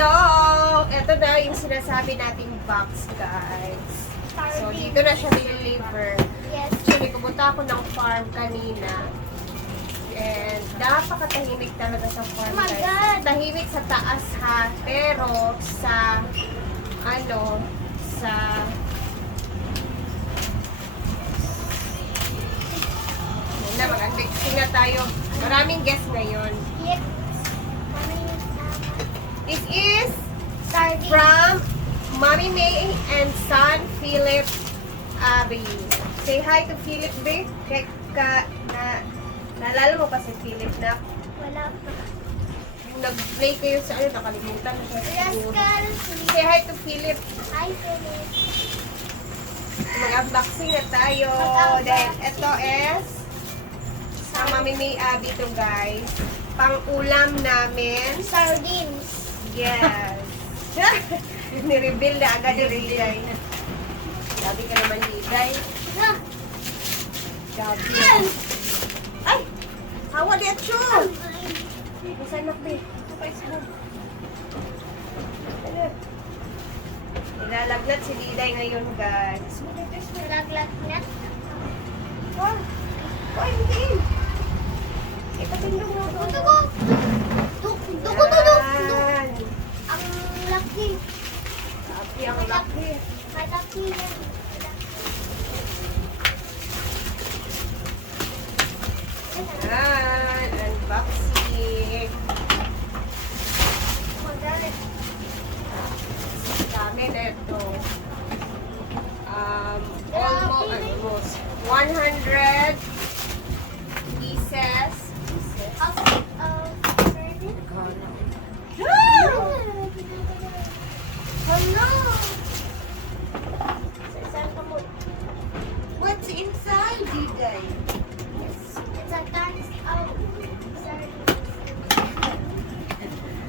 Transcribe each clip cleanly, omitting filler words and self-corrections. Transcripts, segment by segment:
So, eto na yung sinasabi nating box, guys. So, dito na siya deliver. Yes. Actually, pumunta ako ng farm kanina. And napakatahimik talaga sa farm, Oh my guys. God. Tahimik sa taas, ha. Pero sa, sa... Yun na, mag-unboxing na tayo. Maraming guests ngayon. Yes. This is Sardine. from Mommy May and son Philip Abby. Say hi to Philip, babe. Naalala mo pa si Philip na Wala pa. nag-play kayo sa nakalimutan na siya. Rascal. Say hi to Philip. Hi, Philip. Mag-unboxing na tayo. Mag-unbox. Then, ito is sa Mommy May Abby to, guys. Pang-ulam namin. Sardines. Yes. Ni-reveal na agad ni Ligay. Sabi ka naman, Ligay. Ha? Gabi. Ay! Hawa di at yun! Masanak di. Nilalagnat si Liday ngayon, guys. Laglag na. Oh! Oh, hindi! Ipatindog mo ito. Dugo. Dugo, dugo. Yan. Ang laki. Sabi ang laki. Malaki yan. Yan. Unboxing. Magalit. Dami na ito. Almost 100 pieces. Sardine. Hello. Saan ka mo? What's inside, Digay? It's a tons of sardines.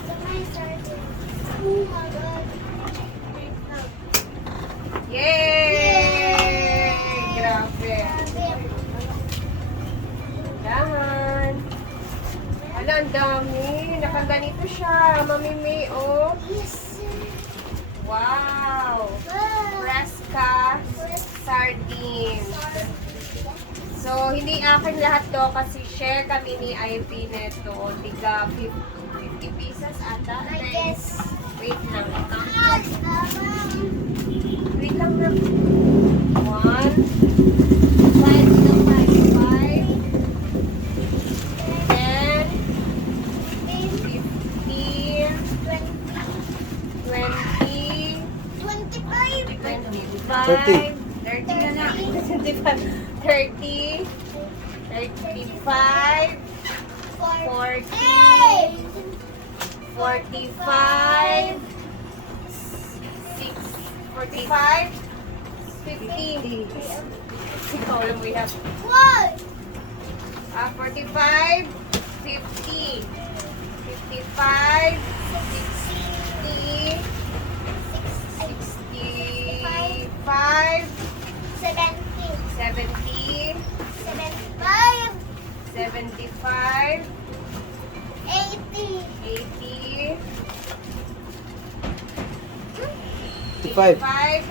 So my sardines. Oh my God. Wait lang. Yay! Grabe. Grabe. Dahan. Hala, ang dami. Nakaganito siya. Mami May, oh. Yes. Wow. Wow. Fresca sardines. So, hindi akin lahat to kasi share kami ni Ivy neto. Tiga 50 pieces ata. I guess. Wait lang. Ah, abang. Wait lang na. 1, 5, 10, 15, 20, 25. 25, 30 na na. 30, 35, 40, 45, 45, 50. Ikaw lang we have. What? 45, 50, 55, 60, 65, 70. 70, 75. 75, 80. 80, 55. 85,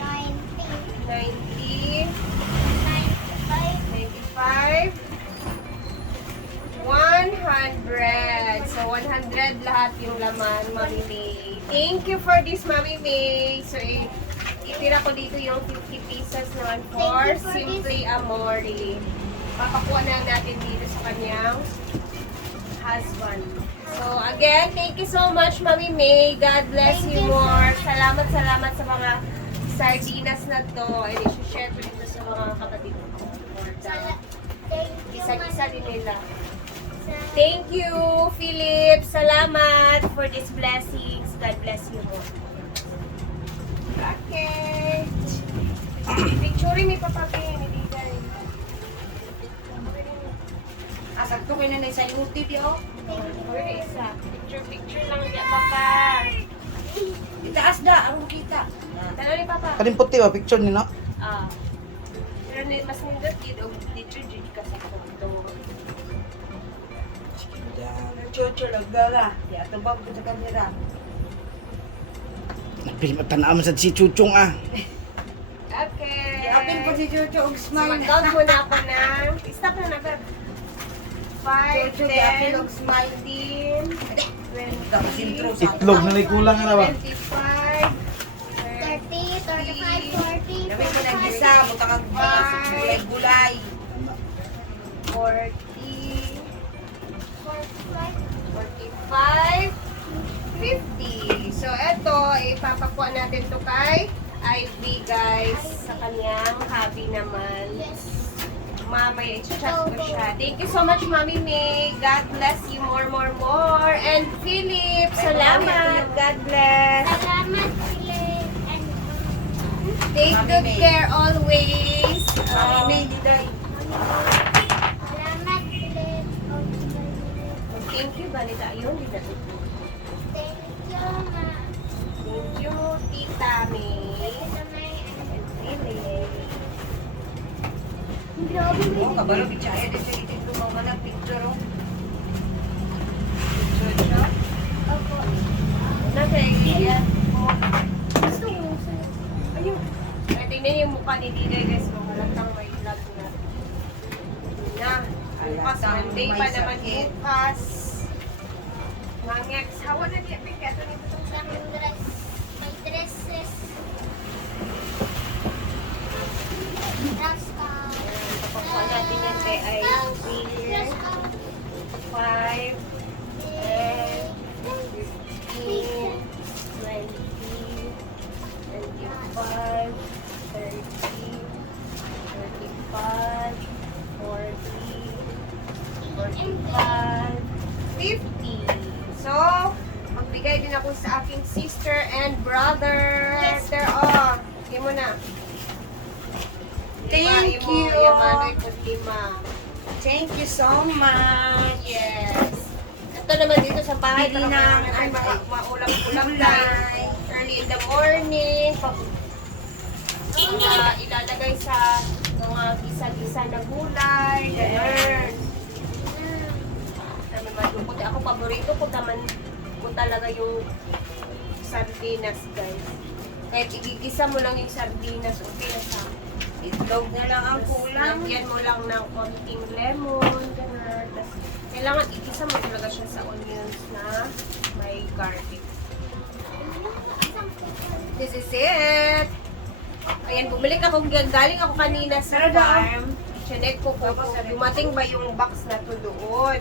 90. 90, 95. 95, 100. So, 100 lahat yung laman, Mami May. Thank you for this, Mami May. So, itira ko dito yung 50 pieces naman for Thank you for Simply Amore. Papakuha na natin dito sa kanyang husband. So, again, thank you so much, Mami May. God bless Thank you you. more. Salamat sa mga sardinas na to. And i-share ko dito sa mga kapatid ko. Thank you. Isa-isa din nila. Thank you, Philip. Salamat for these blessings. God bless you more. Okay. Picture mi papapin. Hindi dahil. Sakto kayo na sa inuti di oh. Wala isa. Picture lang niya, papa. Itaas da, ang kita. Talo ni papa. Kanin puti ba picture ni no? Ah. Pero mas nindot dito. Dito ka sa photo. Yan. Chucho Lagala. Di atubag ko sa kamera. Tanaan sa si Chuchong ah. Okay. Di po si Chucho og So, smile. mag-count muna ako ng... Stop na na, Beb. 5, Chucho, di 10, og smile. 15, Tapos intro 20, sa Itlog na kulang na ba? 25, 30, 35, 40, Dami ko nag-isa, butang ang gulay-gulay. 40, 45, 45, 50. So, eto, ipapakuha natin to kay Ivy, guys. Sa kanyang hobby naman. yes. Mamaya, i-chat ko siya. Thank you so much, Mami May. God bless you more. And Philip, salamat. God bless. Salamat, Philip. And, Take Mami good May. care always. Mami May, di day. salamat, Philip. Thank you, Balita. Ayun, di na ito. Thank you, ma. Thank you, Tita May. Sa may, And Philip. grabe, Oh, kabalo, bichaya din sa itin ko mga nag-picture, oh. Chucho. Opo. Nakaiya. Gusto mo, Ayun. Tingnan yung mukha ni Tita, guys. Kung halatang may vlog na. Na. Bukas, Halatang Monday may pa naman sakit. bukas. Mangex. Hawa na niya. Pagkato ni Butong sa aming dress. May dresses. Rasta. Papakuha natin yan kay Ivy. 5, 10, 15, 20, 25, 30, 35, 40, 45, 50. So, magbigay din ako sa aking sister and brother. Yes. Sister, oh, hindi mo na. Thank Lima, you. Yung manoy po 5. Thank you so much. Yes. Ito naman dito sa bahay, Bili talaga ng naman tayo maulam-ulam gulay. tayo. Early in the morning, ilalagay sa mga gisa-gisa na gulay, ganun. Naman madukot. Ako, paborito ko naman ko talaga yung sardinas, guys. Kahit igigisa mo lang yung sardinas, okay na sa Itlog na lang ang kulang. lagyan mo lang ng konting lemon, gano'n. Tapos, kailangan igisa mo talaga siya sa onions na may garlic. This is it! Ayan, bumalik ako, galing ako kanina sa Pero farm. Chinek ko kung dumating ba yung box na to doon.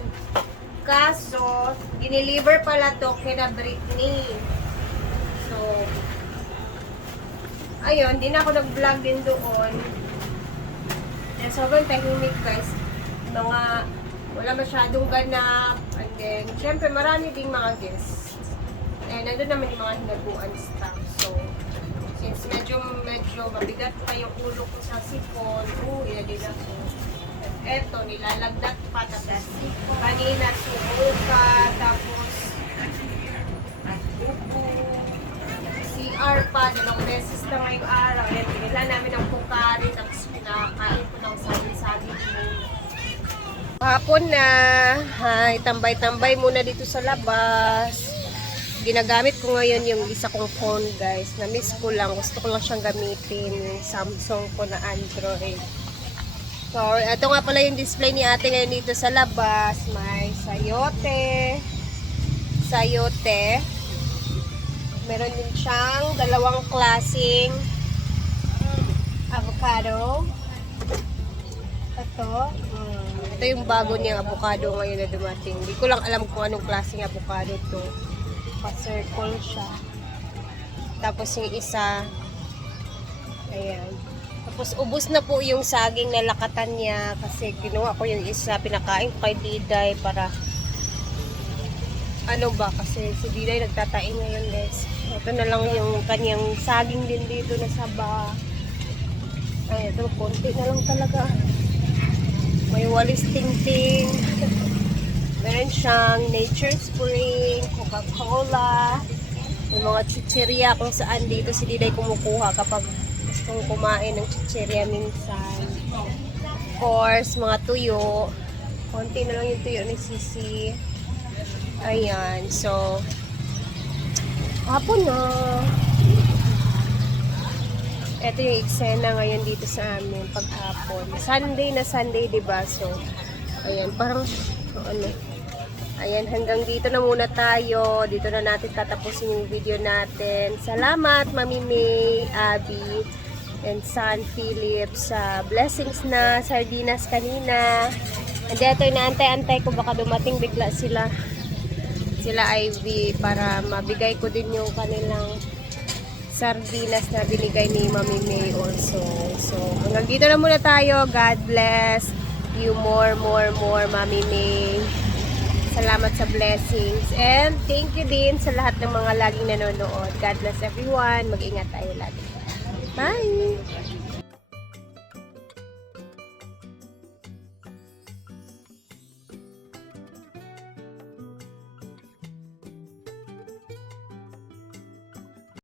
Kaso, dineliver pala to kina Britney. So, ayun, di na ako nag-vlog din doon. And sobrang tahimik, guys. Mga, wala masyadong ganap. And then, syempre, marami ding mga guests. And nandun naman yung mga hinaguan stuff. So, since medyo mabigat pa yung ulo ko sa sipon, yan din ako. At eto, nilalagnat pa. Tapos, kanina, sumuka. Tapos, upo. CR pa, dalawang beses na ngayong araw. Yan, binila namin ng pukari, tapos pinakain ko ng saging-saging muna. Hapon na, hay, tambay-tambay muna dito sa labas. Ginagamit ko ngayon yung isa kong phone, guys. Na-miss ko lang, gusto ko lang siyang gamitin, yung Samsung ko na Android. So, ito nga pala yung display ni ate ngayon dito sa labas. May sayote. Meron din siyang dalawang klaseng avocado. Ito yung bago niyang avocado ngayon na dumating. Hindi ko lang alam kung anong klaseng avocado to. Pa-circle siya. Tapos yung isa, ayan. Tapos ubos na po yung saging na lakatan niya kasi ginawa ko yung isa, pinakain ko kay Diday para ano ba, kasi si Diday nagtatain ngayon, guys. Ito na lang yung kanyang saging din dito na saba. Ay, ito, konti na lang talaga. May walis ting-ting. Meron siyang Nature Spring, Coca-Cola, may mga chichirya kung saan dito si Diday kumukuha kapag gustong kumain ng chichirya minsan. Of course, mga tuyo. Konti na lang yung tuyo ni Sisi. Ayan, so hapon na. Ito yung eksena ngayon dito sa amin paghapon. Sunday na Sunday, 'di ba? So ayan, parang ano. Ayan, hanggang dito na muna tayo. Dito na natin tatapusin yung video natin. Salamat, Mami May, Abby, and Son Philip sa blessings na sardinas kanina. And ito, inaantay-antay ko baka dumating bigla sila Ivy para mabigay ko din yung kanilang sardinas na binigay ni Mami May also. So, hanggang dito na muna tayo. God bless you more, Mami May. Salamat sa blessings. And thank you din sa lahat ng mga laging nanonood. God bless everyone. Mag-ingat tayo lagi. Bye!